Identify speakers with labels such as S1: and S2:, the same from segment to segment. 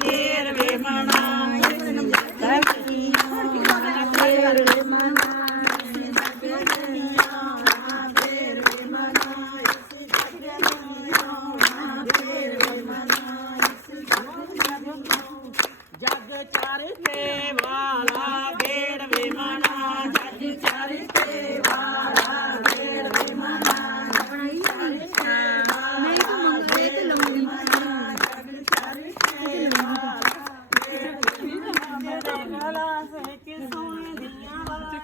S1: फिर वे मना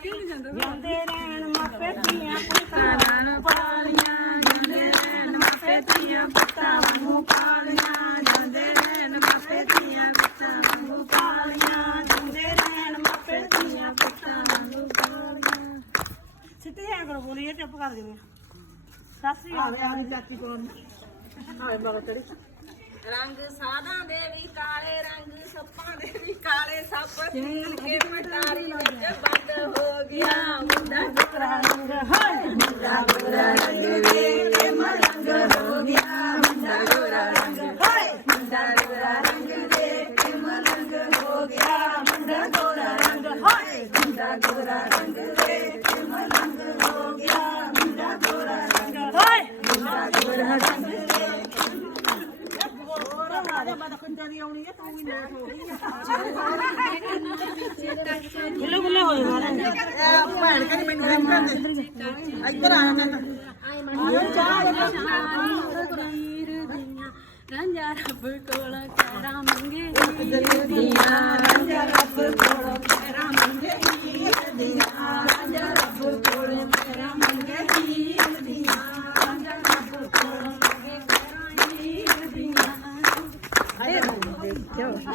S1: ਜਾਂਦੇ ਰਹਿਣ ਮਾਪੇ ਧੀਆਂ ਪੁੱਤਾਂ ਨੂੰ ਪਾਲੀਆਂ ਜਾਂਦੇ ਰਹਿਣ ਮਾਪੇ ਧੀਆਂ ਪੁੱਤਾਂ ਨੂੰ ਪਾਲੀਆਂ ਜਾਂਦੇ ਰਹਿਣ ਮਾਪੇ ਧੀਆਂ ਪੁੱਤਾਂ ਨੂੰ ਪਾਲੀਆਂ ਜਾਂਦੇ ਰਹਿਣ ਮਾਪੇ ਧੀਆਂ ਪੁੱਤਾਂ ਨੂੰ ਪਾਲੀਆਂ।
S2: ਸਿੱਧੇ ਆ ਕਰੋ ਬੋਲੀਏ ਚੁੱਪ ਕਰ ਦਿਓ ਸਤਿ ਸ੍ਰੀ ਅਕਾਲ। ਚਾਚੀ ਕੋਲ। ਆਏ ਮਗਰ ਚੜੀ
S3: ਰੰਗ ਸਾਧਾਂ ਦੇ ਵੀ ਕਾਲੇ ਰੰਗ ਸੱਪਾਂ ਦੇ ਵੀ ਕਾਲੇ ਸੱਪ ਤੀਲ ਕੇ ਮਟਾਰੀ ਵਿੱਚ ਬੰਦ ਹੋ ਗਿਆ ਮੁੰਡਾ ਗੋਰਾ ਰੰਗ ਹਾਏ
S4: ਮੁੰਡਾ ਗੋਰਾ ਰੰਗ ਵੇਖ ਕੇ ਮਲੰਗ ਹੋ ਗਿਆ ਮੁੰਡਾ ਗੋਰਾ ਰੰਗ ਹਾਏ ਮੁੰਡਾ ਗੋਰਾ ਰੰਗ ਵੇਖ ਕੇ ਮਲੰਗ ਹੋ ਗਿਆ ਮੁੰਡਾ ਗੋਰਾ ਰੰਗ ਹਾਏ ਮੁੰਡਾ ਗੋਰਾ ਰੰਗ ਵੇਖ ਕੇ ਮਲੰਗ ਹੋ ਗਿਆ ਮੁੰਡਾ ਗੋਰਾ ਰੰਗ ਹਾਏ ਮੁੰਡਾ ਗੋਰਾ
S2: ਰੰਗ ਗੁੱਲੇ ਗੁੱਲੇ ਹੋਏ ਭੈਣ ਕਹਿੰਦੀ ਮੈਨੂੰ ਰਹਿਮ ਕਰ ਦੇ। ਇੱਧਰ ਆ ਮੈਂ
S1: ਰਾਂਝਾ ਰੱਬ ਕੋਲ ਕਰਾਂ ਮੰਗੇ ਦੀਆਂ 你要有什么